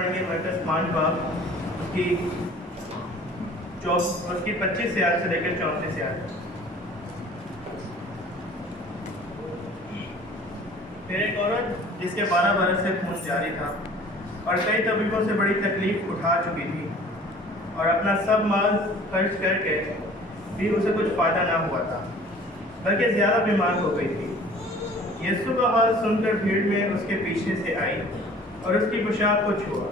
पढ़ेंगे मरकज़ 5 बाब उसकी 25 से आयत से लेकर 34 से आयत। फिर एक औरत जिसके 12 बरस से खून जारी था और कई तबीबों से बड़ी तकलीफ उठा चुकी थी और अपना सब माल खर्च करके भी उसे कुछ फ़ायदा ना हुआ था, बल्कि ज़्यादा बीमार हो गई थी। यीशु का हाल सुनकर भीड़ में उसके पीछे से आई और उसकी पोशाक को छुआ,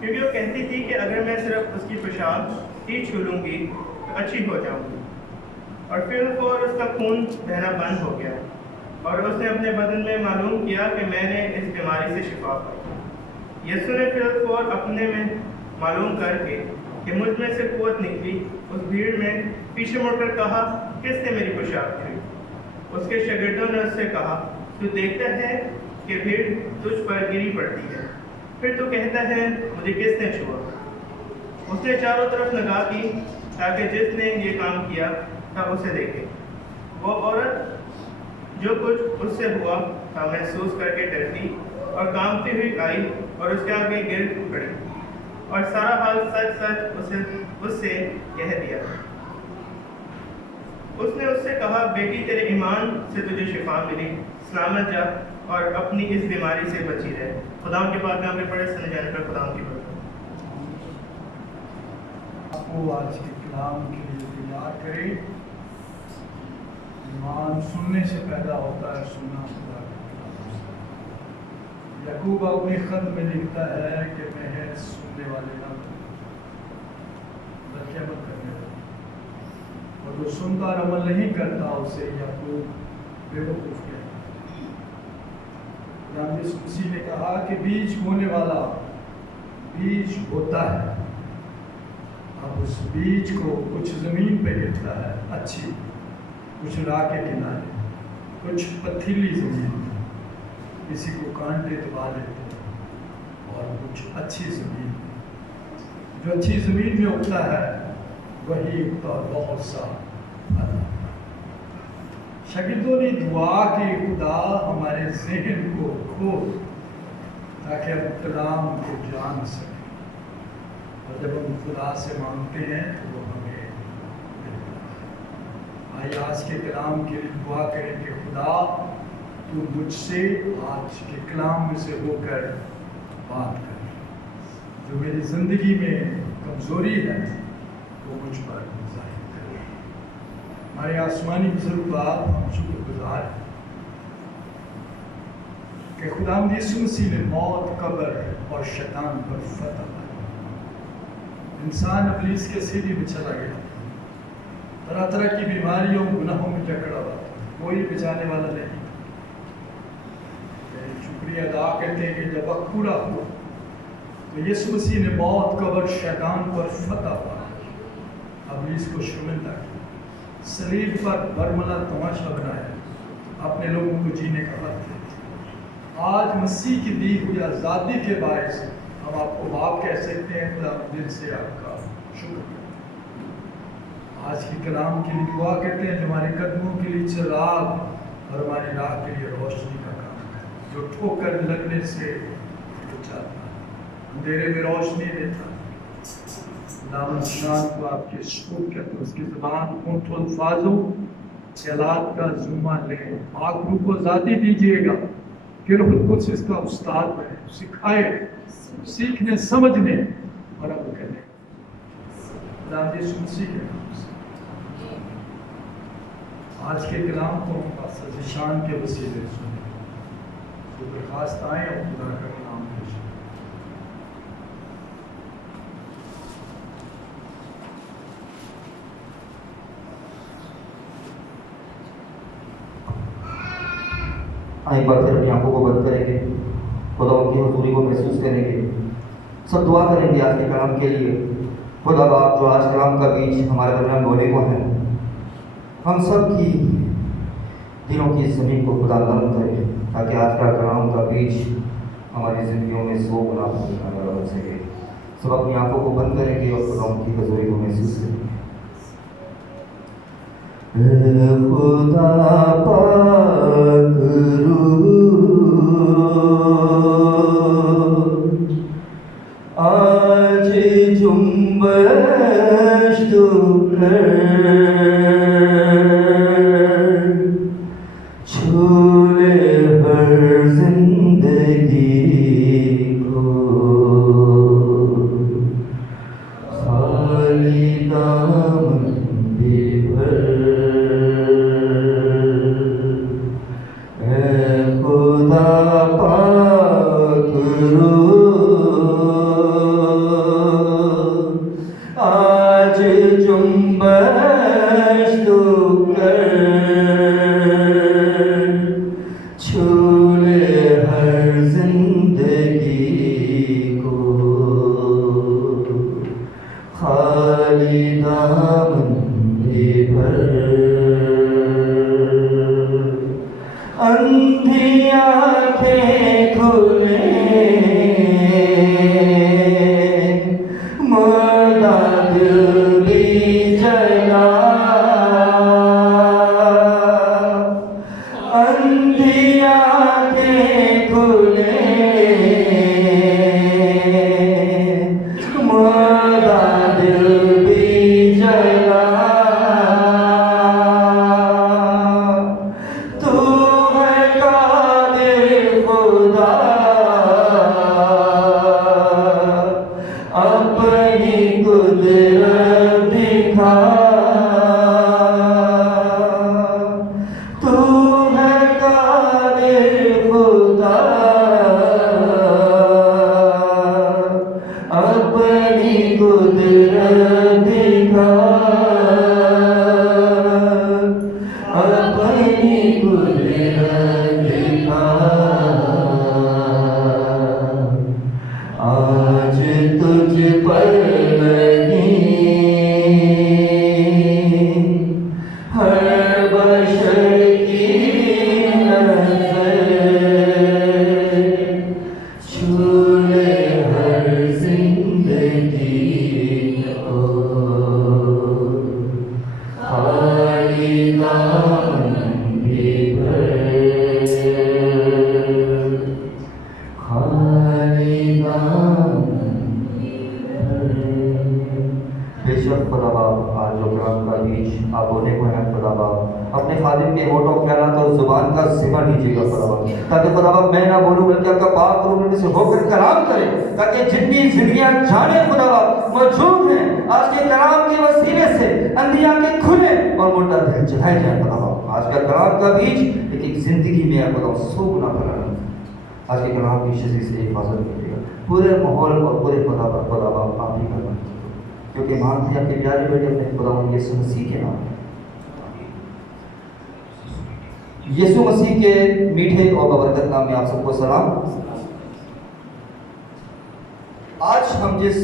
क्योंकि वो कहती थी कि अगर मैं सिर्फ उसकी पोशाक ही छू लूँगी तो अच्छी हो जाऊँगी। और फिर उसका खून बहना बंद हो गया और उसने अपने बदन में मालूम किया कि मैंने इस बीमारी से शिफा पाई। यीशु ने फिर अपने में मालूम करके कि मुझ में से कुव्वत निकली, उस भीड़ में पीछे मुड़कर कहा, किसने मेरी पोशाक छुई? उसके शागिर्दों ने उससे कहा, तू देखता है कि भीड़ तुझ पर गिरी पड़ती है, फिर तू कहता है मुझे किसने छुआ? उसने चारों तरफ निगाह की ताकि जिसने ये काम किया था उसे देखे। वो औरत जो कुछ उससे हुआ था महसूस करके डरती और कांपती हुई आई और उसके आगे गिर पड़ी और सारा हाल सच सच उससे कह दिया। उसने उससे कहा, बेटी तेरे ईमान से तुझे शिफा मिली, सलामत जा और अपनी इस बीमारी से बची रहे। खुदा के पाक में हमने पढ़े सुने जाने पर खुदा की बरकत। आपको आज के कलाम के लिए तैयार करें। ईमान सुनने से पैदा होता है, सुनना खुदा के कलाम से। याकूब अपने खत में लिखता है कि मैं सुनने वाले ना बल्कि अमल करने वाला, और जो सुनता और अमल नहीं करता उसे याकूब बेवकूफ कहता है। यीशु मसीह ने कहा कि बीज बोने वाला बीज होता है। अब उस बीज को कुछ जमीन पे गिरता है अच्छी, कुछ राह के किनारे, कुछ पथरीली जमीन, किसी को कांटे दबा लेते हैं, और कुछ अच्छी जमीन। जो अच्छी जमीन में उगता है वही उगता बहुत सा फल। शागिर्दों ने दुआ की, खुदा हमारे ज़हन को खोल ताकि हम कलाम को जान सकें, और जब हम खुदा से मांगते हैं तो वो हमें मिलता है। आइए आज के कलाम के लिए दुआ करें कि खुदा तू मुझसे आज के कलाम में से होकर बात कर। जो मेरी ज़िंदगी में कमज़ोरी है वो मुझ पर जाहिर करे। हमारे आसमानी बुजुर्ग बाप, हम शुक्रगुजार हैं कि खुदावंद यीशु मसीह ने मौत, कब्र और शैतान पर फतह पाई। इंसान इब्लीस के सीढ़ी में चला गया, तरह तरह की बीमारियों गुनाहों में जकड़ा हुआ, कोई बचाने वाला नहीं। शुक्रिया अदा करते हैं कि जब वक्त पूरा हुआ तो यीशु मसीह ने मौत, कब्र, शैतान पर फतह पाई, इब्लीस को शर्मिंदा किया, सलीब पर बरमला तमाशा बनाया, अपने लोगों को जीने का हक दिया। आज मसीह की दी हुई आज़ादी के बायस हम आपको बाप कह सकते हैं। खुदा दिल से आपका शुक्र। आज की कलाम के लिए दुआ करते हैं जो हमारे कदमों के लिए चिराग और हमारी राह के लिए रोशनी का काम है, जो ठोकर लगने से बचाता है, अंधेरे में रोशनी देता है। शान को आपके शुक्र कहते हैं, उसकी ज़बान ऊँट अल्फाजों ख्यालात का जुम्मा ले, पाक रूह को आज़ादी दीजिएगा कि रूह कुछ इसका उस्ताद बने, सिखाए, सीखने, समझने और अमल करने। यीशु मसीह के नाम से आज के कलाम को हम शान के वसीले सुने, तो दरखास्त आए और खुदा का कलाम पेश। एक बार फिर अपनी आंखों को बंद करेंगे, खुदा उनकी हुजूरी को महसूस करेंगे, सब दुआ करेंगे आज के कलाम के लिए। खुदा बाप जो आज कलाम का बीज हमारे दरमियान बोले को है, हम सब की दिलों की ज़मीन को खुदा नरम करे ताकि आज का कलाम का बीज हमारी ज़िंदगियों में 100 गुना वाला बन सके। सब अपनी आंखों को बंद करेंगे और खुदा उनकी हुजूरी को महसूस करेंगे। खुदा पाक रूह आज जुम्बश तू कर, छू ले हर जिंदगी को, खाली दामन दे भर, ऐ खुदा पाक रो, आज जुम्बश तू कर, छू ले हर जिंदगी को, खाली दामन दे भर, अंधी आँखें खुले, मुर्दा दिल भी जला, अंधी आँखें खुले, मुर्दा दिल भी जला, तू है कादिर खुदा, अपनी कुदरत दिखा, तू है कादिर खुदा, अपनी कुदरत दिखा, अपनी कुदरत दिखा, आज तुझ पर लगी हर बशर की नजर, छू ले हर जिंदगी को, खाली दामन भी भर, खाली दामन भी भर। बेशक खुदा बाप आज जो कलाम का बीज आप बोने को है खुदा बाप, अपने खादिम के होठों के अला तो जुबान का सिमर लीजिएगा खुदा बाप, ताकि खुदा बाप मैं ना बोलूं बल्कि आपका पाक रूह में से होकर कलाम करे, ताकि जितनी जिंदगियां जाने खुदा बाप मौजूद हैं आज के कलाम के वसीले से अंधी आंखें खुले और मुर्दा दिल जलाए जाए खुदा बाप। आज का कलाम का बीज एक जिंदगी में खुदा 100 गुना फैलाना, आज के कलाम की शज़ी से हिफाजत कीजिएगा, पूरे माहौल और पूरे खुदा बाप आप ही करना, क्योंकि मानते हैं आपके प्यारे बेटे अपने खुदा यीशु मसीह के नाम, यीशु मसीह के मीठे और बबरकत नाम में आप सबको सलाम। आज हम जिस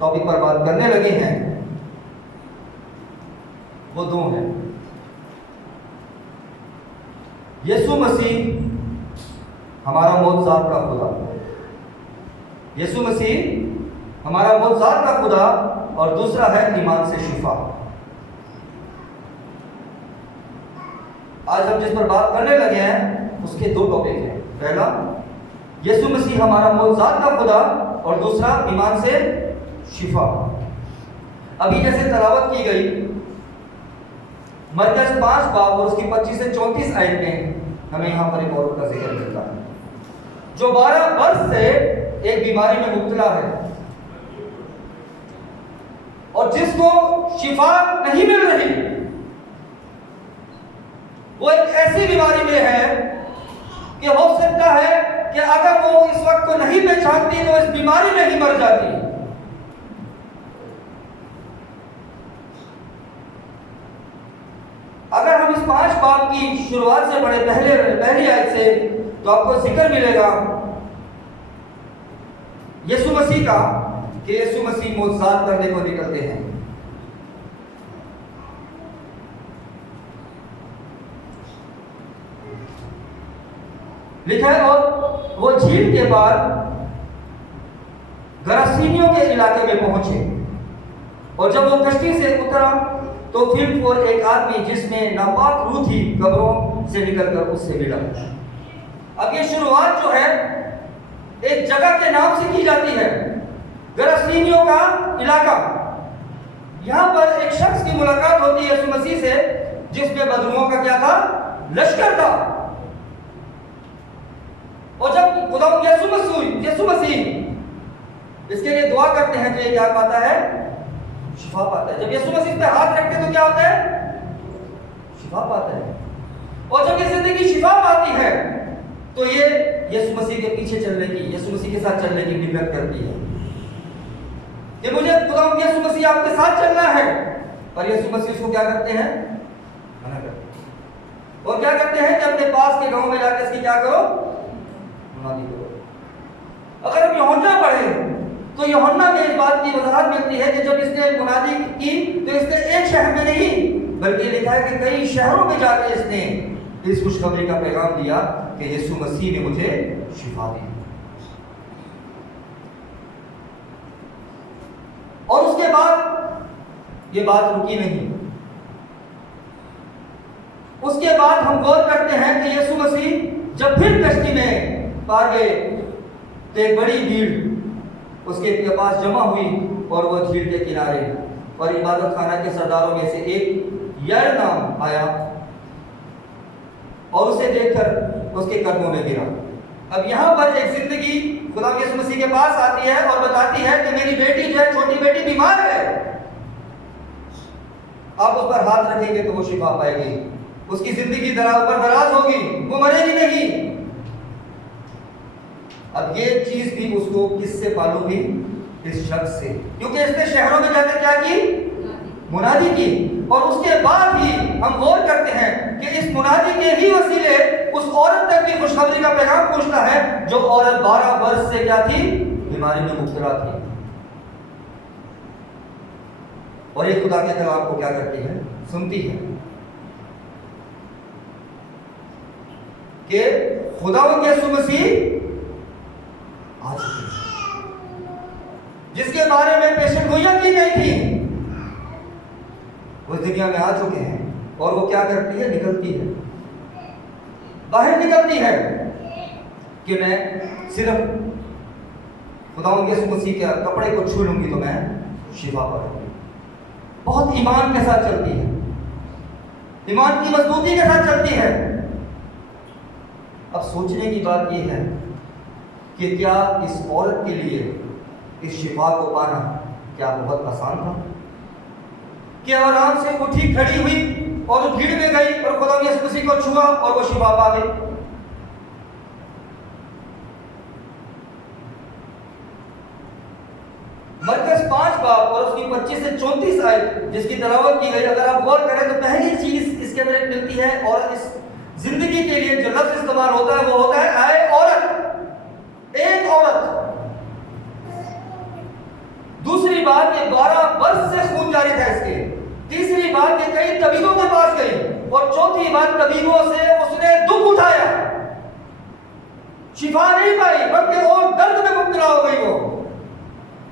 टॉपिक पर बात करने लगे हैं वो दो हैं। यीशु मसीह हमारा मौजूद का खुदा, यीशु मसीह हमारा मौजूद का खुदा, और दूसरा है ईमान से शिफा। आज हम जिस पर बात करने लगे हैं उसके दो टॉपिक हैं, पहला यीशु मसीह हमारा मौजूद का खुदा, और दूसरा ईमान से शिफा। अभी जैसे तलावत की गई मरकज 5 बाब और उसकी 25 से 34 आयत में हमें यहाँ पर एक औरत का जिक्र मिलता है जो 12 वर्ष से एक बीमारी में मुब्तला है और जिसको शिफा नहीं मिल रही। वो एक ऐसी बीमारी में है कि हो सकता है कि अगर वो इस वक्त को नहीं पहचानती तो इस बीमारी में ही मर जाती। अगर हम इस 5 बाब की शुरुआत से पढ़े पहली आयत से तो आपको जिक्र मिलेगा यीशु मसीह का कि यीशु मसीह मौजूद करने को निकलते हैं। लिखा है और वो झील के पार गरासीनियों के इलाके में पहुंचे और जब वो कश्ती से उतरा तो फिर वो एक आदमी जिसमें नापाक रूह थी कब्रों से निकलकर उससे मिला। अब ये शुरुआत जो है एक जगह के नाम से की जाती है गरासीनियों का इलाका। यहां पर एक शख्स की मुलाकात होती है यीशु मसीह से, जिसमें बदरुओं का क्या था? लश्कर था। और जब खुदा यीशु मसीह इसके लिए दुआ करते हैं तो ये क्या पाता है? शिफा पाता है। जब यीशु मसीह पे हाथ रखते हैं तो क्या होता है? शिफा पाता है। और जब ये जिंदगी शिफा पाती है तो ये यीशु मसीह के पीछे चलने की, यीशु मसीह के साथ चलने की हिम्मत करती है कि मुझे खुदा यीशु मसीह आपके साथ चलना है। पर यीशु मसीह उसको क्या करते हैं? मना करते हैं। और क्या करते हैं कि अपने पास के गांव में जाकर इसकी क्या करो? मुनादी करो। अगर हम यूहन्ना पढ़े तो यूहन्ना में इस बात की वजाहत मिलती है कि जब इसने मुनादी की तो इसने एक शहर में नहीं बल्कि लिखा है कि कई शहरों में जाकर इसने इस खुशखबरी का पैगाम दिया कि यीशु मसीह ने मुझे शिफा दी। और उसके बाद ये बात रुकी नहीं। उसके बाद हम गौर करते हैं कि यीशु मसीह जब फिर कश्ती में पार गए तो एक बड़ी भीड़ उसके पास जमा हुई और वह झील के किनारे और इबादत खाना के सरदारों में से एक यार नाम आया और उसे देखकर उसके कदमों में गिरा। अब यहाँ पर एक जिंदगी खुदा यीशु मसीह के पास आती है और बताती है कि मेरी बेटी जो है, छोटी बेटी बीमार है, आप उस पर हाथ रखेंगे तो वो शिफा पाएगी, उसकी जिंदगी दराज होगी, वो मरेगी नहीं। अब ये चीज भी उसको किससे मालूम हुई? इस शख्स से, क्योंकि इसने शहरों में जाकर क्या की? मुनादी की। और उसके बाद ही हम गौर करते हैं कि इस मुनादी के ही वसीले उस औरत तक भी खुशखबरी का पैगाम पहुंचता है जो औरत 12 वर्ष से क्या थी? बीमारी में मुब्तला थी। और ये खुदा के कलाम को क्या करती है? सुनती है कि खुदावंद यीशु मसीह आ चुके हैं, जिसके बारे में पेशेंट गोया की गई थी, उस दुनिया में आ चुके हैं। और वो क्या करती है? निकलती है, बाहर निकलती है कि मैं सिर्फ खुदावंद यीशु मसीह के कपड़े को छू लूंगी तो मैं शिफा पाऊंगी। बहुत ईमान के साथ चलती है, ईमान की मजबूती के साथ चलती है। अब सोचने की बात यह है कि क्या इस औरत के लिए इस शिफा को पाना क्या बहुत आसान था? कि आराम से उठी, खड़ी हुई और भीड़ में गई और खुदा यीशु मसीह को छुआ और वो शिफा पा गई। मरकज 5 बाब और उसकी 25 से 34 आयत जिसकी तिलावत की गई, अगर आप गौर करें तो पहली चीज इसके अंदर एक मिलती है और इस जिंदगी के लिए जो लफ्ज इस्तेमाल होता है वो होता है आए औरत, एक औरत। दूसरी बात ये 12 वर्ष से खून जारी था इसके। तीसरी बात ये कई तबीबों के पास गई और चौथी बात तबीबों से उसने दुख उठाया, शिफा नहीं पाई बल्कि और दर्द में मुब्तला हो गई।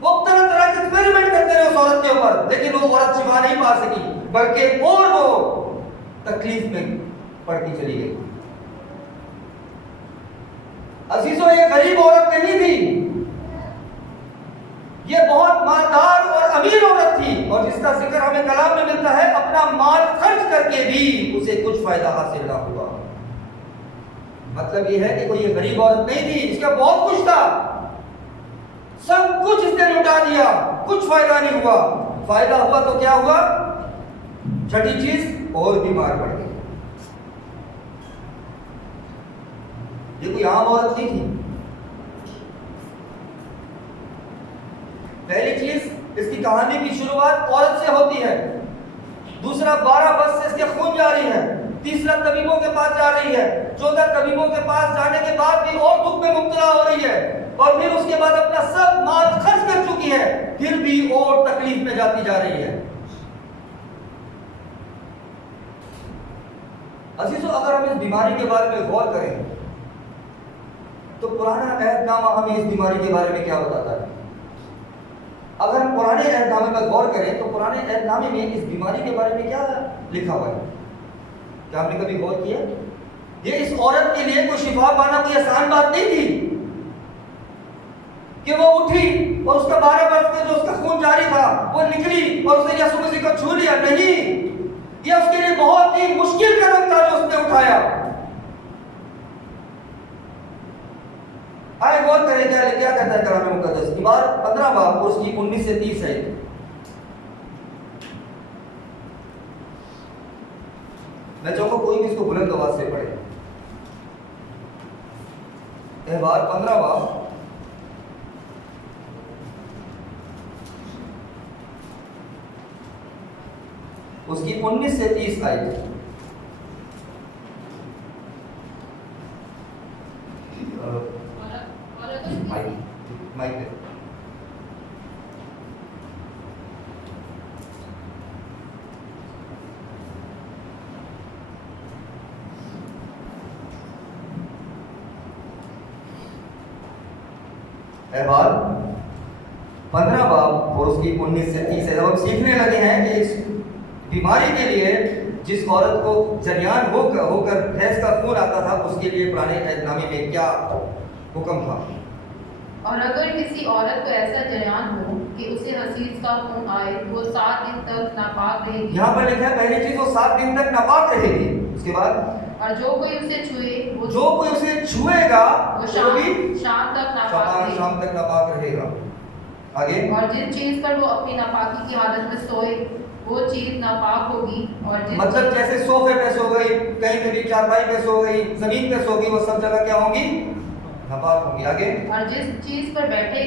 वो तरह तरह के एक्सपेरिमेंट करते रहे उस औरत के ऊपर, लेकिन वो औरत शिफा नहीं पा सकी बल्कि और वो तकलीफ में पड़ती चली गई। अजीजों, ये गरीब औरत नहीं थी, ये बहुत मालदार और अमीर औरत थी और जिसका जिक्र हमें कलाम में मिलता है अपना माल खर्च करके भी उसे कुछ फायदा हासिल ना हुआ। मतलब ये है कि कोई ये गरीब औरत नहीं थी, इसका बहुत कुछ था, सब कुछ इसने लुटा दिया, कुछ फायदा नहीं हुआ। फायदा हुआ तो क्या हुआ? छठी चीज, और बीमार पड़ गई। ये कोई आम औरत नहीं थी। पहली चीज, इसकी कहानी की शुरुआत औरत से होती है। दूसरा, 12 वर्ष से इसके खून जारी है। तीसरा, तबीबों के पास जा रही है। चौथा, तबीबों के पास जाने के बाद भी और दुख में मुब्तला हो रही है और फिर उसके बाद अपना सब माल खर्च कर चुकी है, फिर भी और तकलीफ में जाती जा रही है। अजीजों, अगर हम इस बीमारी के बारे में गौर करें तो पुराना अहदनामा हमें इस बीमारी के बारे में क्या बताता है? अगर हम पुराने अहदनामे पर गौर करें तो पुराने अहदनामे में इस बीमारी के बारे में क्या लिखा हुआ है? क्या आपने कभी गौर किया? ये इस औरत के लिए कोई शिफा पाना कोई आसान बात नहीं थी। कि वो उठी और उसका 12 वर्ष का जो उसका खून जारी था वो निकली और उसने यीशु मसीह को छू लिया? नहीं, ये उसके लिए बहुत ही मुश्किल कदम था जो उसने उठाया। आए गौर करें क्या कहता है कलाम मुकद्दस। इबार 15 बाब और उसकी 19 से 30 है। मैं चाहूंगा कोई भी इसको बुलंद आवाज से पढ़े। इबार 15 बाब उसकी 19 से 30 आयत। माइक एहबार 15 बाब और उसकी 19 से 30 है। जब हम सीखने लगे हैं कि इस बीमारी के लिए जिस औरत को जरियान होकर भैंस का खून आता था उसके लिए पुराने अहदनामे में क्या हुक्म था? और अगर किसी औरत को ऐसा जरियान हो कि उसे हसीस का खून आए तो वो 7 दिन तक नापाक रहेगी। यहाँ पर लिखा है पहली चीज वो 7 दिन तक नापाक रहेगी। उसके बाद और जो कोई उसे छुए जो कोई उसे छुएगा वो वो भी शाम तक नापाक रहेगा। शाम तक नापाक रहेगा। आगे और जिस चीज पर वो अपनी नापाकी की हालत में सोए वो चीज नापाक होगी। और जिस मतलब जैसे सोफे पे सो गई, कहीं पे भी चारपाई पे सो गई, जमीन पे सो गई, वो सब जगह क्या होंगी? नापाक होंगी। आगे और जिस चीज पर बैठे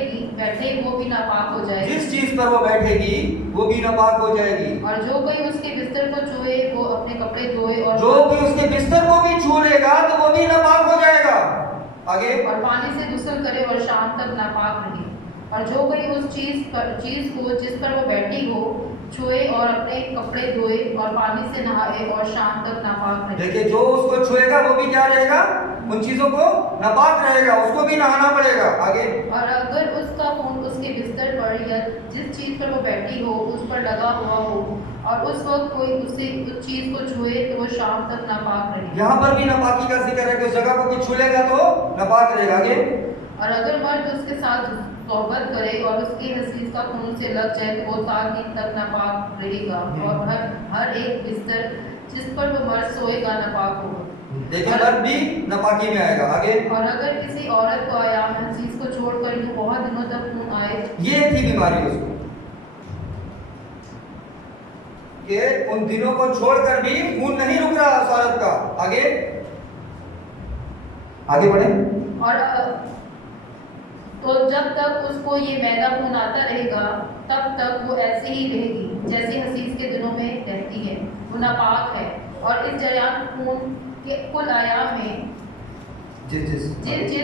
वो भी नापाक हो जाएगी। जिस चीज पर वो बैठेगी वो भी नापाक हो जाएगी। और जो कोई उसके बिस्तर को छुए वो अपने कपड़े धोए और जो कोई उसके बिस्तर को भी छू लेगा तो वो भी नापाक हो जाएगा। आगे और पानी से गुस्ल करे और शाम तक नापाक रहे। और जो कोई उस चीज को जिस पर वो बैठी हो छुए और अपने कपड़े धोए और पानी से नहाए और शाम तक नापाक रहे। देखिए जो उसको छुएगा वो भी क्या रहेगा? उन चीजों को नापाक रहेगा, उसको भी नहाना पड़ेगा। आगे और अगर उसका खून उसके बिस्तर पर या जिस चीज पर वो बैठी हो उस पर लगा हुआ हो और उस वक्त कोई उस चीज को छुए तो वो शाम तक नापाक रहे। यहाँ पर भी नापाकी का जिक्र है कि उस जगह को कोई छुएगा तो नापाक रहेगा। आगे और अगर मर्द उसके साथ सोहबत करे और उसकी हसीस का खून से लग जाए तो वो 7 दिन तक नापाक रहेगा। और हर एक बिस्तर जिस पर वो मर्द सोएगा नापाक होगा। देखिए मर्द भी नापाकी में आएगा। आगे और अगर किसी औरत को आयाम हसीस को छोड़कर यूं बहुत दिनों तक खून आए, ये थी बीमारी उसको कि उन दिनों को छोड़कर भी खून नहीं रुक रहा उस औरत का। आगे बढ़े। और तो जब तक उसको ये मैदा खून आता रहेगा तब तक वो ऐसे ही रहेगी जैसे हसीस के दिनों में रहती है। वो नापाक है। और इस जरियान खून के कुल आयाम में जिस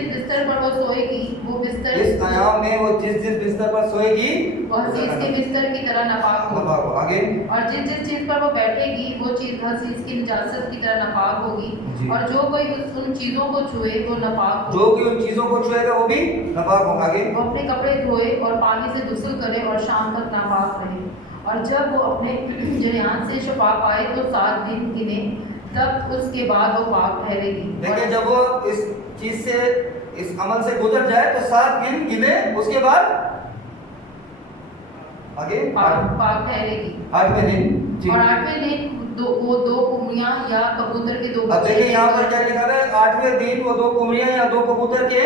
बिस्तर पर वो सोएगी वो बिस्तर इस आयाम में वो जिस बिस्तर पर सोएगी वो हसीस के बिस्तर की तरह नापाक होगा। आगे और जिस चीज पर वो बैठेगी वो चीज हसीस की निजासत की तरह नापाक होगी। और जो कोई उन चीजों को छुए वो नापाक होगा। जो कोई उन चीजों को छुएगा वो भी नापाक होगा। आगे वो अपने कपड़े धोए और पानी से गुस्ल करे और शाम तक नापाक रहे। और जब वो अपने जरियान से शफा पाए तो 7 दिन गिने, तब उसके बाद वो पाक ठहरेगी। देखिए जब वो इस चीज से इस अमल से गुजर जाए तो 7 दिन गिने, उसके बाद आगे पाक ठहरेगी। 8वें दिन। और 8वें दिन वो 2 कुमड़ियां या कबूतर के 2 अब बच्चे। देखिए यहाँ पर क्या लिखा है? 8वें दिन वो 2 कुमड़ियां या 2 कबूतर के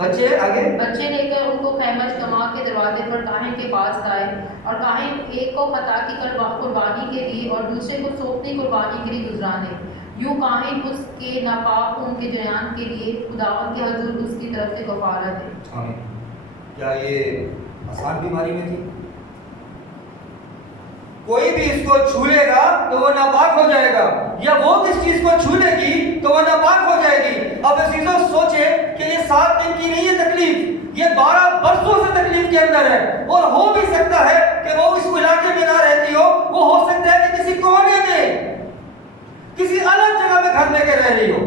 बच्चे आगे बच्चे लेकर उनको खैमश कमा के दरवाजे पर काहिन के पास लाए। और काहिन एक को खता की कुर्बानी के लिए और दूसरे को सोखती कुर्बानी के लिए गुजराने। यूं काहिन उसके नापाक खून के जरियान के लिए खुदावन के हजूर उसकी तरफ से कफारत है। आमीन। क्या ये आसान बीमारी में थी? कोई भी इसको छू लेगा तो वो नापाक हो जाएगा, या वो किस चीज को छू लेगी तो वो नापाक हो जाएगी। अब अजीजों सोचे कि ये 7 दिन की नहीं है तकलीफ, ये 12 वर्षों से तकलीफ के अंदर है। और हो भी सकता है कि वो इस इलाके में ना रहती हो, वो हो सकता है कि किसी कोने में किसी अलग जगह में घर लेके रह रही हो,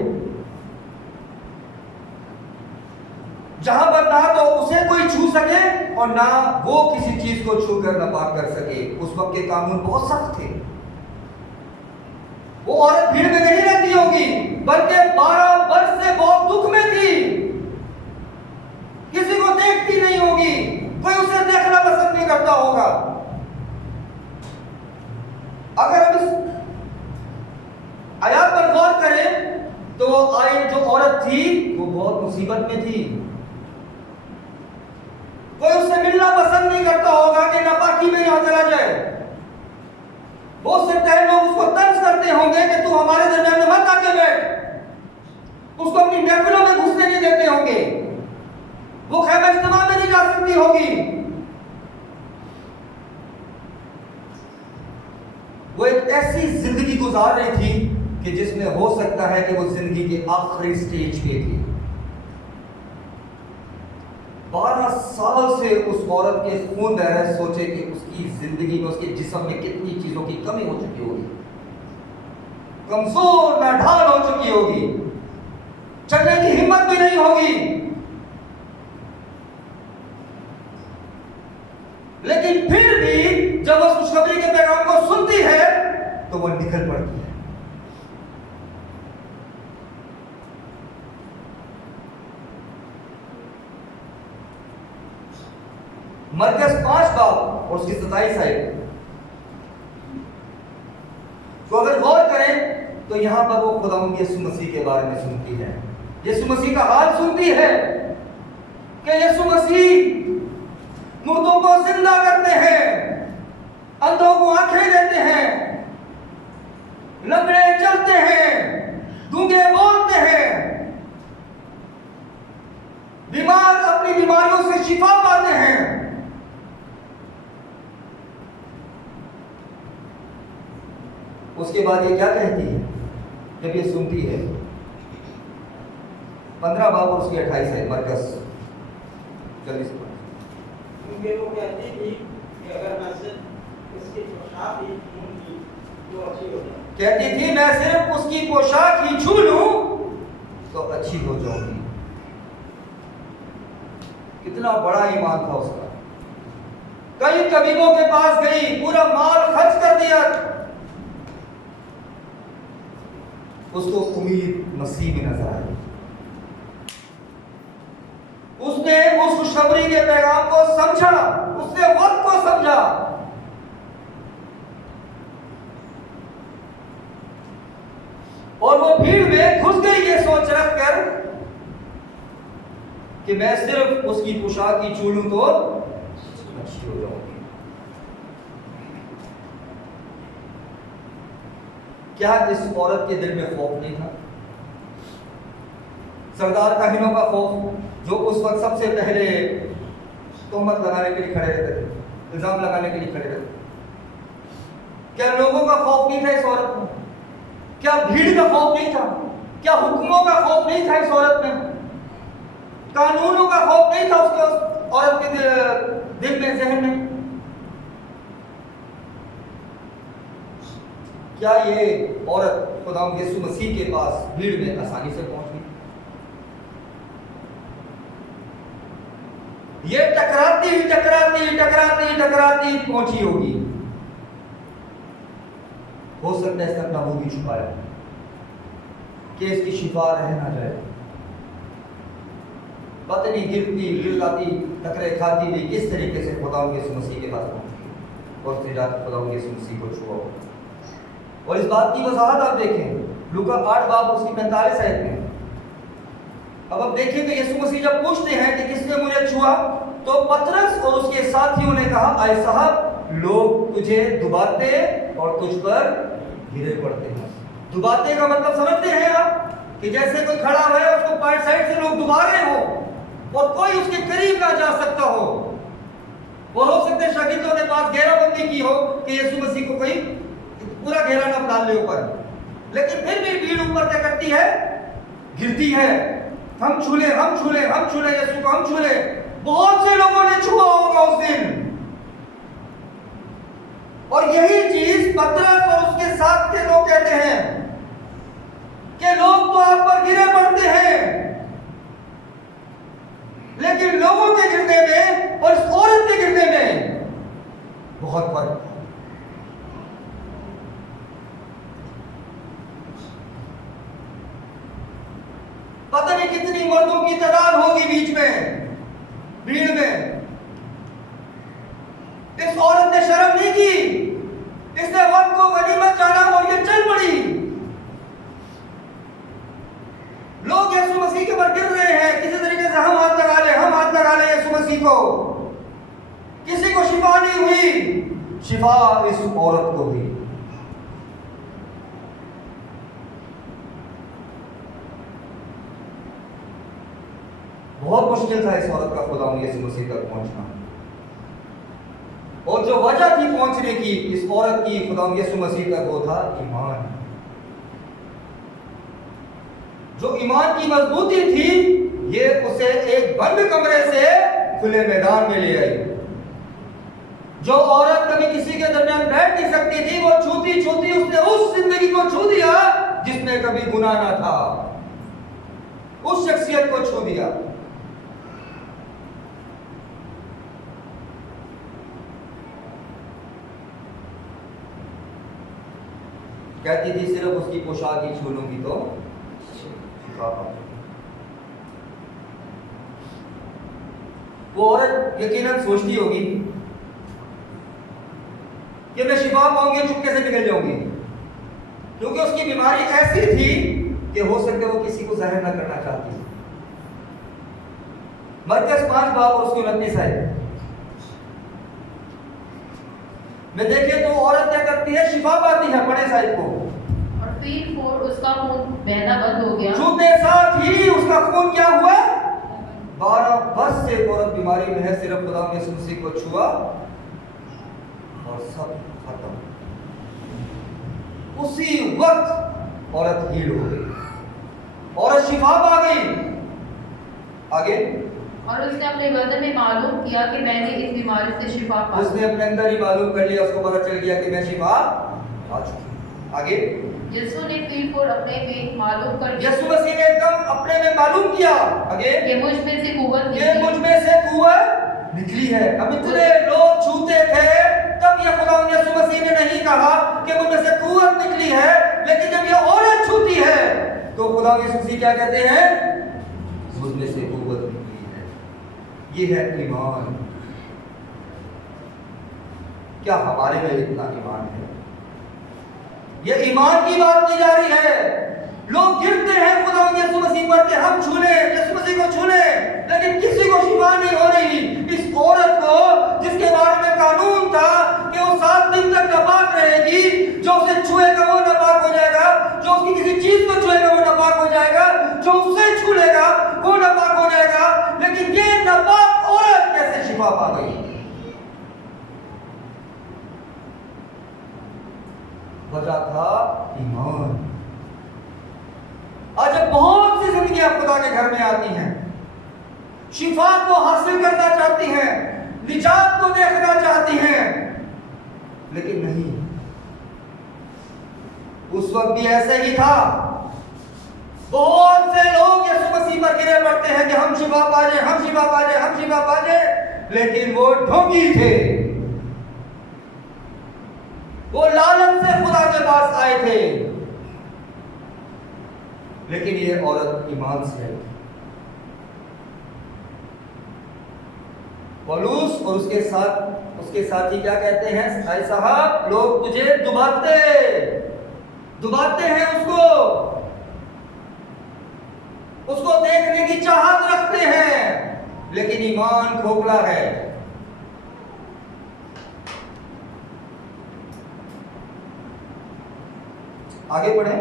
जहां पर ना तो उसे कोई छू सके और ना वो किसी चीज को छूकर नापाक कर सके। उस वक्त के कानून बहुत सख्त थे। वो औरत भीड़ में नहीं रहती होगी, बल्कि 12 वर्ष से बहुत दुख में थी किसी को देखती नहीं होगी, कोई उसे देखना पसंद नहीं करता होगा। अगर हम इस आयत पर गौर करें तो वो आयत जो औरत थी वो बहुत मुसीबत में थी। कोई उससे मिलना पसंद नहीं करता होगा कि नापाकी में यहां चला जाए। हो सकता है लोग उसको तंज करते होंगे कि तू हमारे दरमियान में मत आके बैठ। उसको अपनी महफिलों में घुसने नहीं देते होंगे, वो खैमा इज्तिमा में नहीं जा सकती होगी। वो एक ऐसी जिंदगी गुजार रही थी कि जिसमें हो सकता है कि वो जिंदगी के आखिरी स्टेज पे थी। 12 साल से उस औरत के खून बह रहे। सोचे कि उसकी जिंदगी में, उसके जिस्म में कितनी चीजों की कमी हो चुकी होगी, कमजोर नाढाल हो चुकी होगी, चलने की हिम्मत भी नहीं होगी। लेकिन फिर भी जब वो खुशखबरी के पैगाम को सुनती है तो वो निकल पड़ती है। मरकज 5 बाब और उसकी 27 आयत तो अगर गौर करें तो यहां पर वो खुदावंद यीशु मसीह के बारे में सुनती है। यीशु मसीह का हाल सुनती है कि यीशु मसीह मुर्दों को जिंदा करते हैं, अंधों को आंखें देते हैं, लंगड़े चलते हैं, गूंगे बोलते हैं, बीमार अपनी बीमारियों से शिफा पाते हैं। उसके बाद ये क्या कहती है जब ये सुनती है? 15 बाब और उसकी 28 है मरकज, जल्दी से क्योंकि वो कहती थी कि अगर मैं सिर्फ उसकी पोशाक ही छूऊंगी तो अच्छी हो जाए। कहती थी मैं सिर्फ उसकी पोशाक ही छू लूं तो अच्छी हो जाऊंगी। कितना बड़ा ईमान था उसका। कई तबीबों के पास गई, पूरा माल खर्च कर दिया, उसको उम्मीद मसीह में नजर आई। उसने उस खुशखबरी के पैगाम को समझा, उसने वक्त को समझा। और वो भीड़ में घुस गई ये सोच रखकर कि मैं सिर्फ उसकी पोशाक ही छू लूं तो अच्छी हो जाऊंगी। क्या इस औरत के दिल में खौफ नहीं था? सरदार काहिनों का खौफ, जो उस वक्त सबसे पहले तोहमत लगाने के लिए खड़े रहते थे, इल्जाम लगाने के लिए खड़े रहते थे। क्या लोगों का खौफ नहीं था इस औरत में? क्या भीड़ का खौफ नहीं था? क्या हुक्मों का खौफ नहीं था इस औरत में? कानूनों का खौफ नहीं था उसके औरत के दिल में, जहन में? क्या ये औरत खुदावंद यीशु मसीह के पास भीड़ में आसानी से पहुंच गई? ये टकराती पहुंची होगी। हो सकता है इसका अपना मुंह भी छुपाया कि इसकी शिफा रह ना जाए। पता नहीं गिरती गिराती टकरे खाती हुई किस तरीके से खुदावंद यीशु मसीह के पास पहुंची और उसने जाकर खुदावंद यीशु मसीह को छुआ। और इस बात की वजाहत आप देखें लूका 8 बाब उसकी 45 आयत में। अब आप देखें तो यीशु मसीह जब पूछते हैं कि किसने मुझे छुआ, तो पतरस और उसके साथियों ने कहा, आए साहब, लोग तुझे दुबाते और तुझ पर गिरे पड़ते हैं। दुबाते का मतलब समझते हैं आप कि जैसे कोई खड़ा हुआ है उसको पार साइड से लोग दुबा रहे हो और कोई उसके करीब ना जा सकता हो। और हो सकता है शागिर्दों ने पास घेराबंदी की हो कि यीशु मसीह को कोई पूरा घेरा ना डाल ले ऊपर, लेकिन फिर भी भीड़ ऊपर क्या करती है? गिरती है। हम छूले यीशु को, हम छूले। बहुत से लोगों ने छुआ होगा उस दिन। और यही चीज पतरस और उसके साथ के लोग कहते हैं कि लोग तो आप पर गिरे पड़ते हैं, लेकिन लोगों के गिरने में और इस औरत के गिरने में बहुत फर्क है। पता नहीं कितनी मर्दों की तादाद होगी बीच में, भीड़ में। इस औरत ने शर्म नहीं की, इसने वक्त को गनीमत जाना और ये चल पड़ी। लोग यीशु मसीह के ऊपर गिर रहे हैं, किसी तरीके से हम हाथ लगा ले यीशु मसीह को। किसी को शिफा नहीं हुई, शिफा इस औरत को हुई। बहुत मुश्किल था इस औरत का खुदा यीशु मसीह तक पहुंचना, और जो वजह थी पहुंचने की इस औरत की खुदा यीशु मसीह तक, वो था ईमान। जो ईमान की मजबूती थी, ये उसे एक बंद कमरे से खुले मैदान में ले आई। जो औरत कभी किसी के दरमियान बैठ नहीं सकती थी, वो छूती उसने उस जिंदगी को छू दिया जिसमें कभी गुनाह ना था। उस शख्सियत को छू दिया। कहती थी सिर्फ उसकी पोशाक ही छू लूंगी तो शिफा पाऊंगी। वो औरत यकीनन सोचती होगी कि मैं शिफा पाऊंगी, चुपके से निकल जाऊंगी, क्योंकि उसकी बीमारी ऐसी थी कि हो सकता है वो किसी को जाहिर ना करना चाहती। मरकज 5 बाब और उसकी 29 आयत में देखें तो औरत क्या करती है, शिफा पाती है। पढ़े साहिब को। और फिर उसका खून बहना बंद हो गया। छूते साथ ही उसका खून क्या हुआ? 12 वर्ष से औरत बीमारी में है, सिर्फ खुदा यीशु मसीह को छुआ और सब खत्म। उसी वक्त औरत हील हो गई, औरत शिफा पा गई। आगे और उसने अपने बदन में मालूम किया कि मैंने इस बीमारी से शिफा पा। उसने अपने अंदर ही मालूम कर लिया, उसको पता चल गया कि मैं शिफा पा चुकी। आगे यीशु ने फिर अपने में मालूम कर दिया। यीशु मसीह ने एकदम अपने में मालूम किया। आगे ये मुझ में से कुव्वत ये मुझ में से कुव्वत निकली है। अब इतने लोग छूते थे, तब ये खुदा यीशु मसीह ने नहीं कहा कि मुझ में से कुव्वत निकली है, लेकिन जब ये औरत छूती है तो खुदा यीशु मसीह क्या कहते हैं? मुझ में से कुव्वत निकली है। ये है ईमान। क्या हमारे में इतना ईमान है? ये ईमान की बात की जा रही है। लोग गिरते हैं खुदा यीशु मसीह पर कि हम छू लें, यीशु मसीह को छू लें, लेकिन किसी को शिफा नहीं हो रही। इस औरत को, जिसके बारे में कानून था कि वो 7 दिन तक नापाक रहेगी, जो उसे छुएगा वो नापाक हो जाएगा, जो उसकी किसी चीज को छुएगा वो नापाक हो जाएगा, जो उससे छू लेगा वो नापाक हो जाएगा, लेकिन ये नापाक औरत कैसे शिफा पा गई? वजह था ईमान। आज बहुत सी जिंदगियां खुदा के घर में आती हैं, शिफा को हासिल करना चाहती हैं, निजात को देखना चाहती हैं, लेकिन नहीं। उस वक्त भी ऐसे ही था। बहुत से लोग यीशु मसीह पर गिरे पड़ते हैं कि हम शिफा पा जाए, हम शिफा पा जाए, हम शिफा पा जाए, लेकिन वो ढोंगी थे। वो लालच से खुदा के पास आए थे, लेकिन ये औरत ईमान से आई। पौलुस और उसके साथी क्या कहते हैं? भाई साहब, लोग तुझे दुबाते हैं, उसको देखने की चाहत रखते हैं, लेकिन ईमान खोखला है। आगे बढ़ें।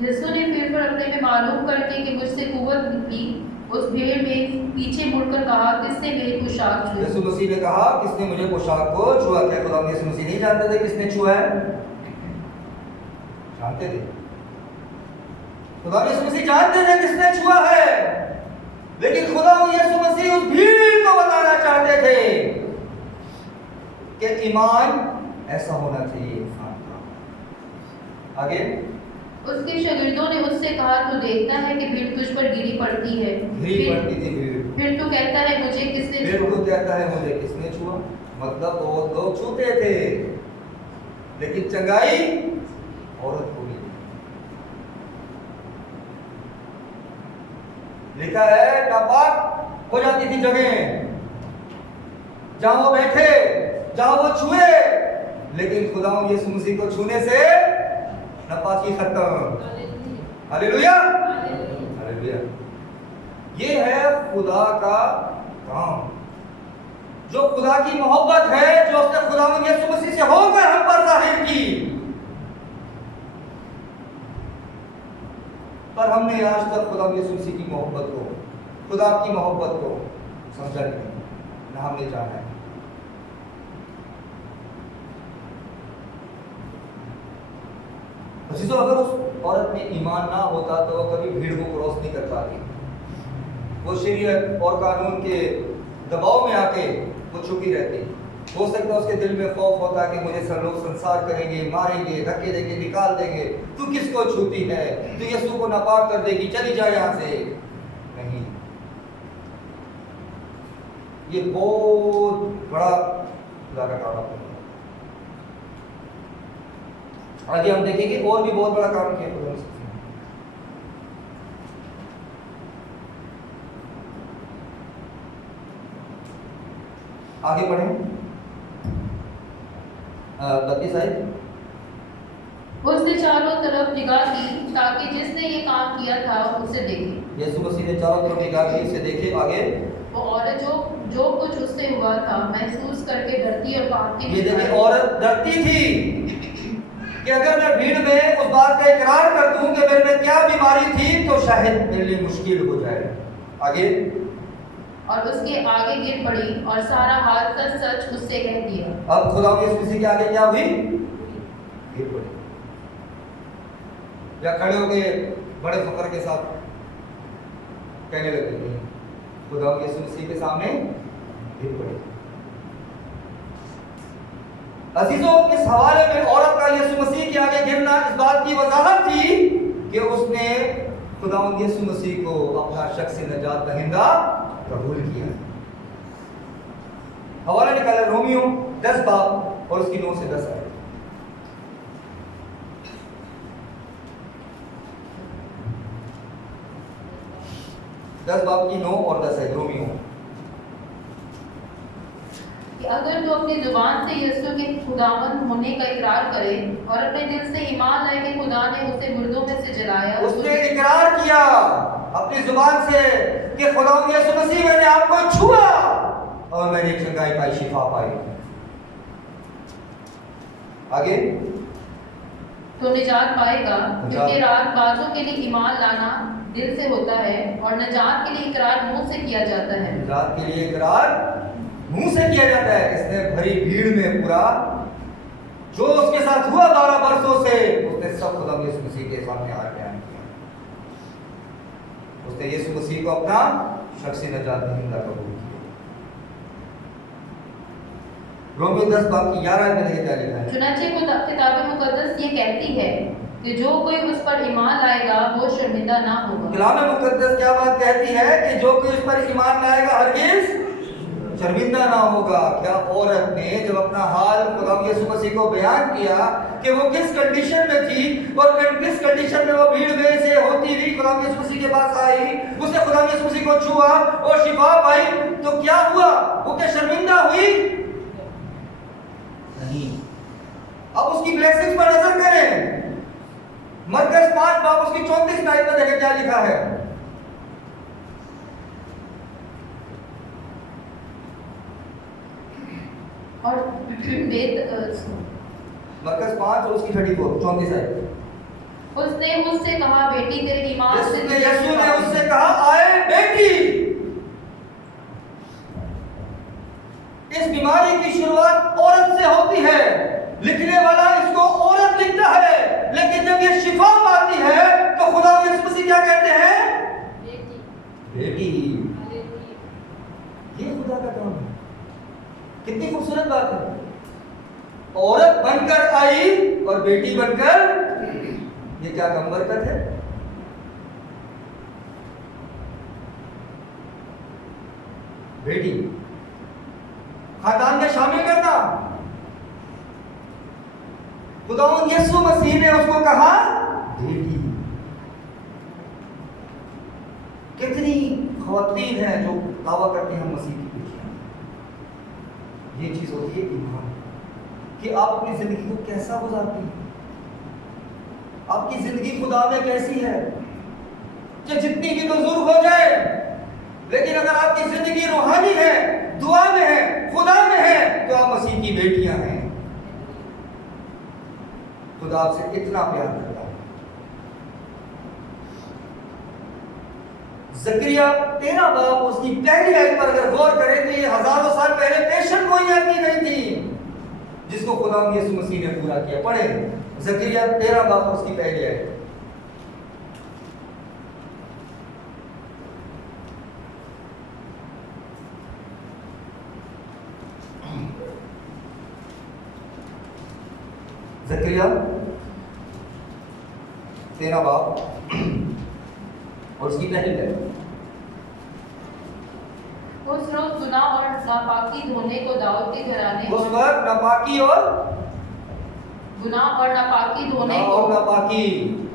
यीशु ने फिर अपने में मालूम करके कि मुझसे कुव्वत निकली, उस भीड़ में पीछे मुड़कर कहा, किसने मेरी पोशाक छुई? यीशु मसीह ने कहा, किसने मुझे पोशाक को छुआ? क्या खुदा यीशु मसीह नहीं जानते थे किसने छुआ है? जानते थे। खुदा यीशु मसीह जानते थे किसने छुआ है, लेकिन खुदा यीशु मसीह उस भीड़ को बताना चाहते थे कि ईमान ऐसा होना चाहिए इंसान का। आगे उसके शागिर्दों ने उससे कहा, तू देखता है कि भीड़ तुझ पर गिरी पड़ती है, फिर तू कहता है मुझे किसने छुआ? फिर तू कहता है मुझे किसने छुआ? मतलब वो लोग छूते थे, लेकिन चंगाई औरत को मिली। लिखा है नापाक हो जाती थी जगह जहां वो बैठे, जहां वो छुए, लेकिन खुदा यीशु मसीह को छूने से नापाकी खत्म। Hallelujah, hallelujah. ये है खुदा का काम, जो खुदा की मोहब्बत है, जो उसने खुदा यीशु मसीह से होकर हम पर जाहिर की। पर हमने आज तक खुदा यीशु मसीह की मोहब्बत को, खुदा की मोहब्बत को समझा नहीं, ना हमने जाना है। अगर उस औरत में ईमान ना होता तो वो कभी भीड़ को क्रॉस नहीं कर पाती। वो शरीयत और कानून के दबाव में आके वो छुपी रहती। हो सकता है उसके दिल में खौफ होता कि मुझे सब लोग संसार करेंगे, मारेंगे, धक्के देंगे, निकाल देंगे, तू किसको छूती है, तू यीशु को नापाक कर देगी, चली जा यहाँ से। नहीं, ये बहुत बड़ा खुदा का काम है। आगे हम देखेंगे और भी बहुत बड़ा काम किया खुदा ने। आगे बढ़ें, 32 आयत। उसने चारों तरफ निगाह की ताकि जिसने ये काम किया था उसे देखे। यीशु मसीह ने चारों तरफ निगाह की, इसे देखे। आगे वो औरत जो कुछ उससे हुआ था महसूस करके डरती और कांपती। ये देखिए, औरत डरती थी कि अगर मैं भीड़ में उस बात का इकरार कर दूं कि मेरे में क्या बीमारी थी तो शायद मेरे लिए मुश्किल हो जाए। आगे, और उसके आगे गिर पड़ी और सारा हाल सच उससे कह दिया। अब खुदा यीशु मसीह के आगे क्या हुई? गिर पड़ी, या खड़े हो गए बड़े फकर के साथ कहने लगे, खुदा यीशु मसीह के सामने गिर पड़ी। अजीजों, इस हवाले में औरत का यीशु मसीह के आगे गिरना इस बात की वजाहत थी कि उसने खुदा यीशु मसीह को अपना शख्सी नजात दहिंदा कबूल किया। हवाला निकाला रोमियो 10 बाब और उसकी 9 से 10 आयत। 10 बाब की 9 और 10 आयत रोमियो। कि अगर तो अपनी जुबान से यीशु के खुदावंद होने का इकरार करे और अपने दिल से ईमान लाए कि खुदा ने उसे मुर्दों में से जलाया। उसने इकरार किया अपनी जुबान से कि खुदा यीशु मसीह, मैंने आपको छुआ और मैंने चंगाई पाई, शिफा पाई। आगे, तो निजात पाएगा, क्योंकि रातबाजों के लिए ईमान लाना दिल से होता है और निजात के लिए इकरार मुंह से किया जाता है। निजात के लिए इकरार मुंह से किया जाता है। इसने भरी भीड़ में पूरा जो उसके साथ हुआ 12 वर्षों से, उसने सब खुदा यीशु मसीह के सामने आ बयान किया। उसने यीशु मसीह को अपना शख्सी नजात दहिंदा कबूल किया। रोमियो 10 बाब की 11 में देखिए क्या लिखा है। चुनांचे को किताब मुकद्दस ये कहती है कि जो कोई उस पर ईमान लाएगा वो शर्मिंदा ना होगा। कलाम मुकद्दस क्या बात कहती है कि जो कोई उस पर ईमान लाएगा हरगिज शर्मिंदा ना होगा। क्या औरत ने जब अपना हाल खुदा यीशु मसीह को बयान किया कि वो किस कंडीशन में थी और किस कंडीशन में वो भीड़ में से होती हुई खुदा यीशु मसीह के पास आई, उसने खुदा यीशु मसीह को छुआ और शिफा पाई, तो क्या हुआ? वो क्या शर्मिंदा हुई? नहीं। अब उसकी ब्लेसिंग्स पर नजर करें। मरकज 5 बाब उसकी 34 आयत में देखें क्या लिखा है। और मरकज 5 और उसकी 34 आयत। उसने मुझसे कहा, बेटी तेरे ईमान से। यीशु ने उससे कहा, आए बेटी। इस बीमारी की शुरुआत औरत से होती है। लिखने वाला इसको औरत लिखता है, लेकिन जब ये शिफा पाती है तो खुदा यीशु मसीह क्या कहते हैं? बेटी। ये खुदा का काम है। कितनी खूबसूरत बात है। औरत बनकर आई और बेटी बनकर, ये क्या कम बरकत है। बेटी खानदान में शामिल करना। खुदावंद यीशु मसीह ने उसको कहा बेटी। कितनी ख़वातीन हैं जो दावा करते हैं हम मसीह की बेटियां। ये चीज होती है ईमान, कि आप अपनी जिंदगी को कैसा गुजारते हैं, आपकी जिंदगी खुदा में कैसी है, कि जितनी भी बुजुर्ग हो जाए, लेकिन अगर आपकी जिंदगी रूहानी है, दुआ में है, खुदा में है, तो आप मसीह की बेटियां हैं। खुदा आपसे इतना प्यार करता है। जकरिया 13 बाब उसकी पहली आयत पर अगर गौर करें तो ये हजारों साल पहले पेशन गोइयां की गई थी, जिसको खुदा यीशु मसीह ने पूरा किया। पढ़े जकरिया 13 बाब उसकी पहली आयत। जकरिया 13 बाब और उसकी पहली आयत। उस रोज गुनाह और नापाकी धोने को दाऊद के घराने उस वक्त नापाकी और गुनाह और नापाकी धोने को और नापाकी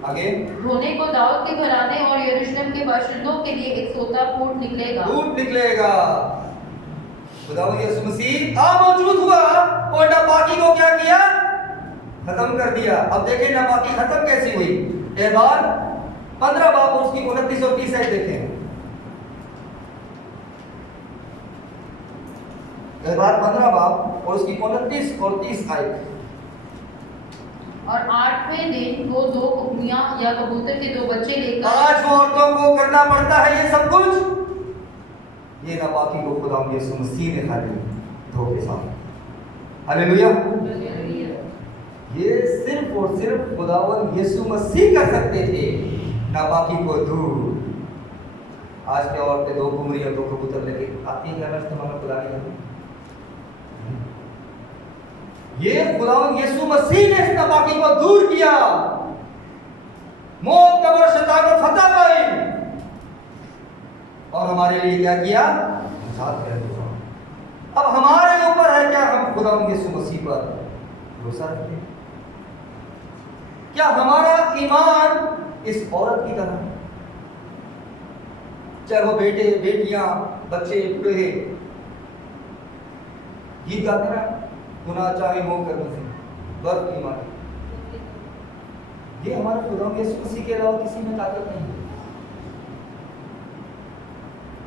आगे धोने को दाऊद के घराने और यरूशलेम के बाशिंदों के लिए एक सोता फूट निकलेगा। फूट निकलेगा। खुदावंद यीशु मसीह आ मौजूद हुआ और नापाकी को क्या किया? खत्म कर दिया। अब देखें नापाकी खत्म कैसी हुई। एहबार 15 बाब उसकी 29 और 30 आयत देखें। एहबार 15 बाब और उसकी 29 और 30 आयत। और 8वें दिन वो 2 कुकड़ियां या कबूतर के 2 बच्चे लेकर आज औरतों को करना पड़ता है ये सब कुछ। ये नापाकी को खुदावंद यीशु मसीह ने खाली धोखे सामने। हालेलुया। ये सिर्फ और सिर्फ खुदावंद यीशु मसीह कर सकते थे नापाकी को दूर। आज क्या औरतें 2 कुमरी और 2 कबूतर लेके आती हैं घर इस्तेमाल खुदा के घर में? ये खुदावंद यीशु मसीह ने इस नापाकी को दूर किया। मौत कब्र शैतान को फतह पाई और हमारे लिए क्या किया? आजाद कर दिया। अब हमारे ऊपर है क्या हम खुदावंद यीशु मसीह पर भरोसा रखते हैं? क्या हमारा ईमान इस औरत की तरह, चाहे वो बेटे बेटियां बच्चे बूढ़े गीत गाते ना, गुनाह चाहे मोह कर मुझे बर्फ की मारे, ये हमारा खुदावंद यीशु मसीह के अलावा किसी में ताकत नहीं है।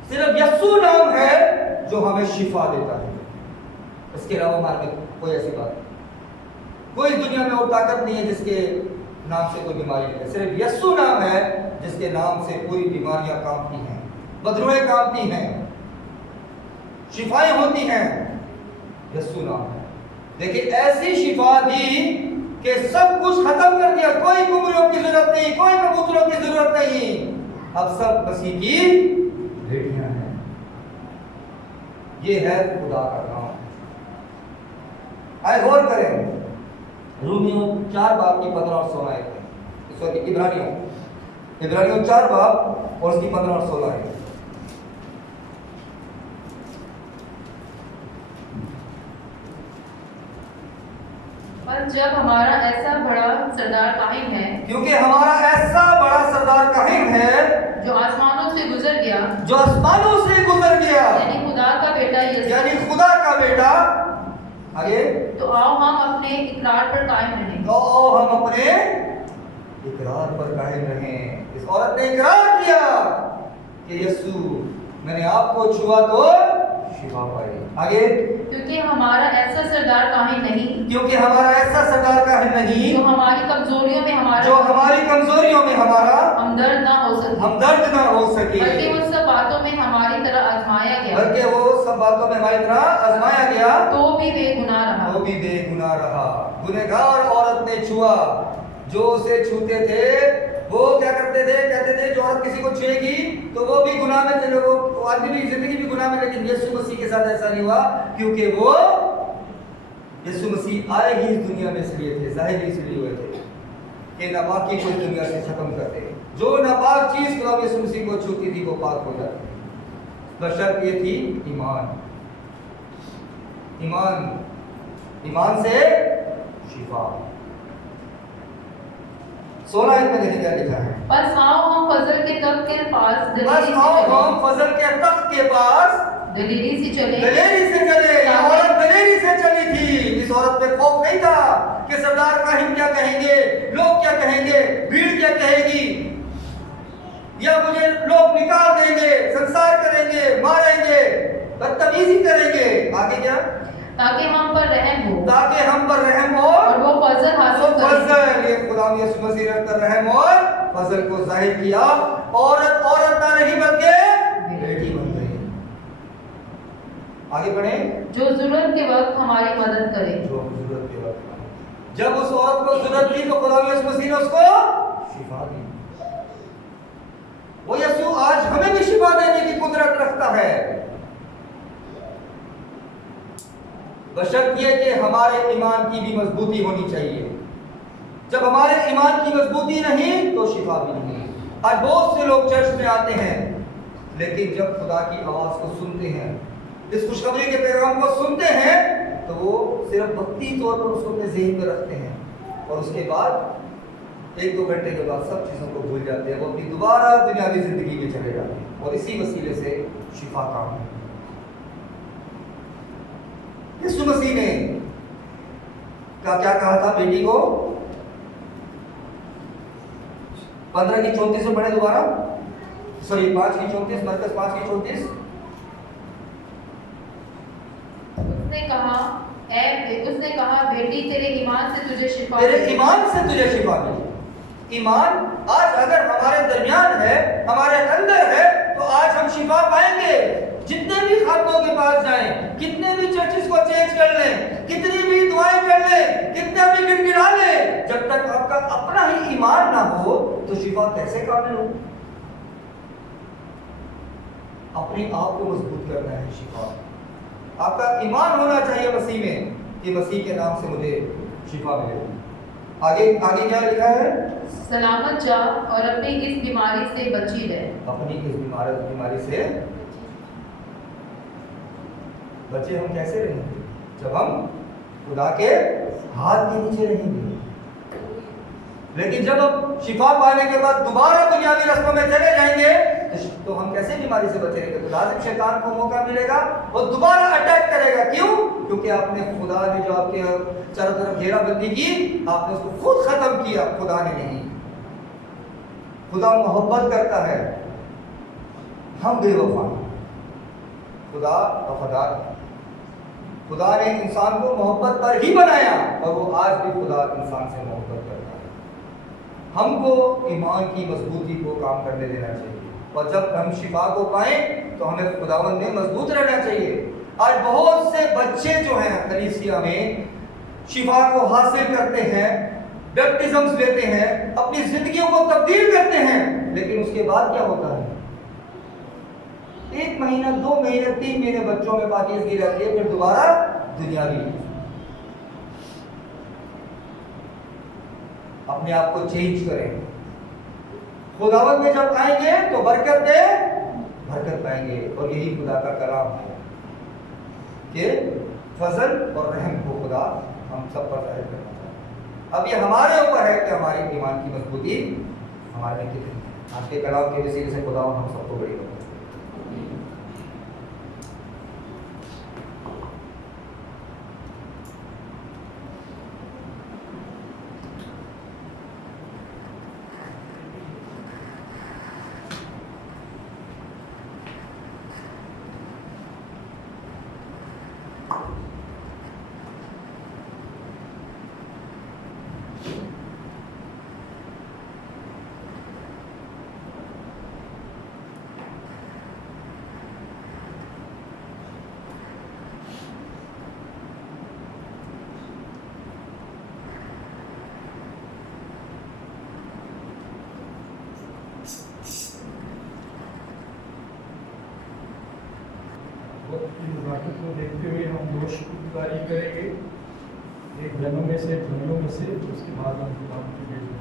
सिर्फ यीशु नाम है जो हमें शिफा देता है। इसके अलावा हमारे में कोई ऐसी बात नहीं, कोई दुनिया में और ताकत नहीं है जिसके नाम से कोई बीमारी है। सिर्फ यीशु नाम है जिसके नाम से पूरी बीमारियां कांपती हैं, बदरुएं कांपती हैं, शिफाएं होती हैं। यीशु नाम है। देखिए ऐसी शिफा दी कि सब कुछ खत्म कर दिया। कोई कुमरियों की जरूरत नहीं, कोई कबूतरों की जरूरत नहीं। अब सब मसीह की बेटियां हैं। ये है खुदा का नाम। आए गौर करें रोमियो 4 बाब की 15 और 16 आयत। सॉरी इब्रानियों 4 बाब और उसकी 15 और 16 आयत। पर जब हमारा ऐसा बड़ा सरदार कायम है, क्योंकि हमारा ऐसा बड़ा सरदार कायम है जो आसमानों से गुजर गया, जो आसमानों से गुजर गया, यानी खुदा का बेटा यीशु, यानी खुदा का बेटा। आगे तो आओ हम अपने इकरार पर कायम रहें। तो हम अपने इकरार पर कायम रहें। इस औरत ने इकरार किया कि यीशु मैंने आपको छुआ तो शिफा पाई। आगे क्योंकि हमारा ऐसा सरदार कायम नहीं, क्योंकि हमारा ऐसा सरदार कायम नहीं जो हमारी कमजोरियों में हमारा हमदर्द ना हो सके, ना हो सके, बल्कि वो सब बातों में हमारी तरह आजमाया गया, बल्कि वो सब बातों में हमारी तरह आजमाया गया, तो भी बेगुनाह रहा। वो भी बेगुनाह रहा। गुनहगार औरत ने छुआ। जो उसे छूते थे वो क्या करते थे? कहते थे जो औरत किसी को छुएगी तो वो भी गुनाह में चले, वो आदमी भी जिंदगी भी गुनाह में। लेकिन यीशु मसीह के साथ ऐसा नहीं हुआ, क्योंकि वो यीशु मसीह आए ही इस दुनिया में इसलिए थे, जाहिर इसलिए हुए थे कि नापाकी को इस दुनिया से खत्म कर दे। जो नापाक चीज खुदा यीशु मसीह को छूती थी वो पाक हो जाती। बशर्त ये थी ईमान। ईमान से शिफा। 16 आयत में देखिए क्या लिखा है। बस आओ हम फजल के तख्त के पास बस आओ हम फजल के तख्त के पास दलेरी से चले। दलेरी से चले। ये औरत दलेरी से चली थी। इस औरत में खौफ नहीं था कि सरदार काहिम क्या कहेंगे, लोग क्या कहेंगे, भीड़ क्या कहेगी, या मुझे लोग निकाल देंगे, संसार करेंगे, मारेंगे, बदतमीजी करेंगे। आगे क्या? ताकि हम पर रहम हो। ताकि हम पर रहम हो और वो फजल हासिल करे। फजल, ये खुदा यीशु मसीह ने पर रहम और फजल को जाहिर किया। औरत ना नहीं बल्कि बेटी बन गई। आगे बढ़े। जो जरूरत के वक्त हमारी मदद करे। जो जरूरत के वक्त, जब उस औरत को जरूरत थी तो खुदा यीशु मसीह ने उसको शिफा दी। वो यीशु आज हमें भी शिफा देने की कुदरत रखता है, बशर्त ये कि हमारे ईमान की भी मजबूती होनी चाहिए। जब हमारे ईमान की मजबूती नहीं तो शिफा भी नहीं। आज बहुत से लोग चर्च में आते हैं, लेकिन जब खुदा की आवाज को सुनते हैं, इस खुशखबरी के पैगाम को सुनते हैं, तो वो सिर्फ वक्ती तौर पर उसको अपने ज़हन में रखते हैं और उसके बाद 1-2 घंटे के बाद सब चीज़ों को भूल जाते हैं। वो अपनी दोबारा दुनियावी जिंदगी में चले जाते हैं और इसी वसीले से शिफा काम है। यीशु मसीह ने क्या कहा था बेटी को? 15 की 34 में पढ़े दोबारा, सॉरी 5 की 34, मरकस 5 की 34। उसने कहा बेटी तेरे ईमान से तुझे शिफा, तेरे ईमान से तुझे शिफा मिली। ईमान आज अगर हमारे दरमियान है, हमारे अंदर है, तो आज हम शिफा पाएंगे। जितने भी खातों के पास जाएं, कितने भी चर्चिस को चेंज कर लें, कितनी भी दुआएं कर लें, कितना भी गिड़गिड़ा लें, जब तक आपका अपना ही ईमान ना हो तो शिफा कैसे कामिल हो? अपने आप को मजबूत करना है शिफा। आपका ईमान होना चाहिए मसीह में कि मसीह के नाम से मुझे शिफा मिले। आगे क्या लिखा है? सलामत जा और अपनी इस बीमारी से बची रह। अपनी इस बीमारी से बचे हम कैसे रहेंगे? जब हम खुदा के हाथ के नीचे रहेंगे। लेकिन जब हम शिफा पाने के बाद दोबारा दुनियावी रस्मों में चले जाएंगे तो हम कैसे बीमारी से बचे रहेंगे? तो लाजिम शैतान को मौका मिलेगा और दोबारा अटैक करेगा। क्यों? क्योंकि आपने खुदा ने जो आपके चारों तरफ घेराबंदी की, आपने उसको खुद खत्म किया, खुदा ने नहीं। खुदा मोहब्बत करता है, हम बेवफा, खुदा वफादार है। खुदा ने इंसान को मोहब्बत पर ही बनाया और वो आज भी खुदा इंसान से मोहब्बत करता है। हमको ईमान की मजबूती को काम करने देना चाहिए और जब हम शिफा को पाएं तो हमें खुदावंद में मजबूत रहना चाहिए। आज बहुत से बच्चे जो हैं कलीसिया में शिफा को हासिल करते हैं, बैप्टिज्म्स लेते हैं, अपनी जिंदगियों को तब्दील करते हैं, लेकिन उसके बाद क्या होता है? 1 महीना, 2 महीने, 3 महीने बच्चों में पाकीज़गी रहती है, फिर दोबारा दुनियावी। अपने आप को चेंज करें। खुदावंद में जब आएंगे तो बरकत पाएंगे और यही खुदा का कलाम है कि फजल और रहम को खुदा हम सब पर जाहिर करना चाहते हैं। अब ये हमारे ऊपर है कि हमारी ईमान की मजबूती हमारे में कितनी है। आपके कलाम के वसीले से खुदा हम सबको बड़ी हो। को देखते हुए हम 2 शुक्रगुजारी करेंगे, एक जनों में से, उसके बाद हम खुदा की बेइज्जती